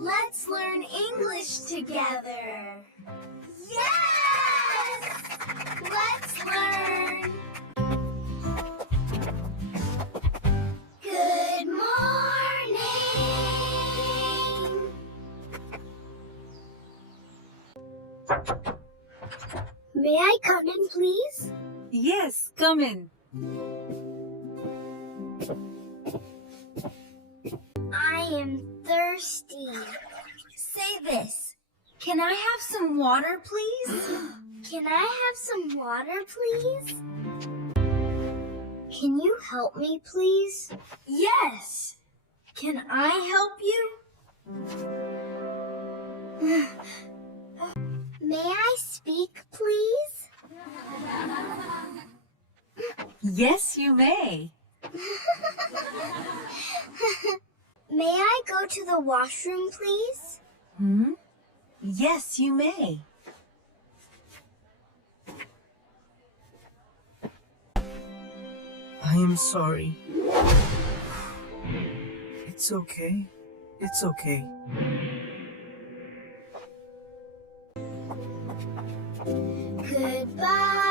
Let's learn English together. Yes! Let's learn. Good morning. May I come in, please? Yes, come in. I am thirsty. Say this. Can I have some water, please? Can I have some water, please? Can you help me, please? Yes. Can I help you? May I speak, please? Yes, you may. May I go to the washroom, please? Yes, you may. I am sorry. It's okay. It's okay. Goodbye.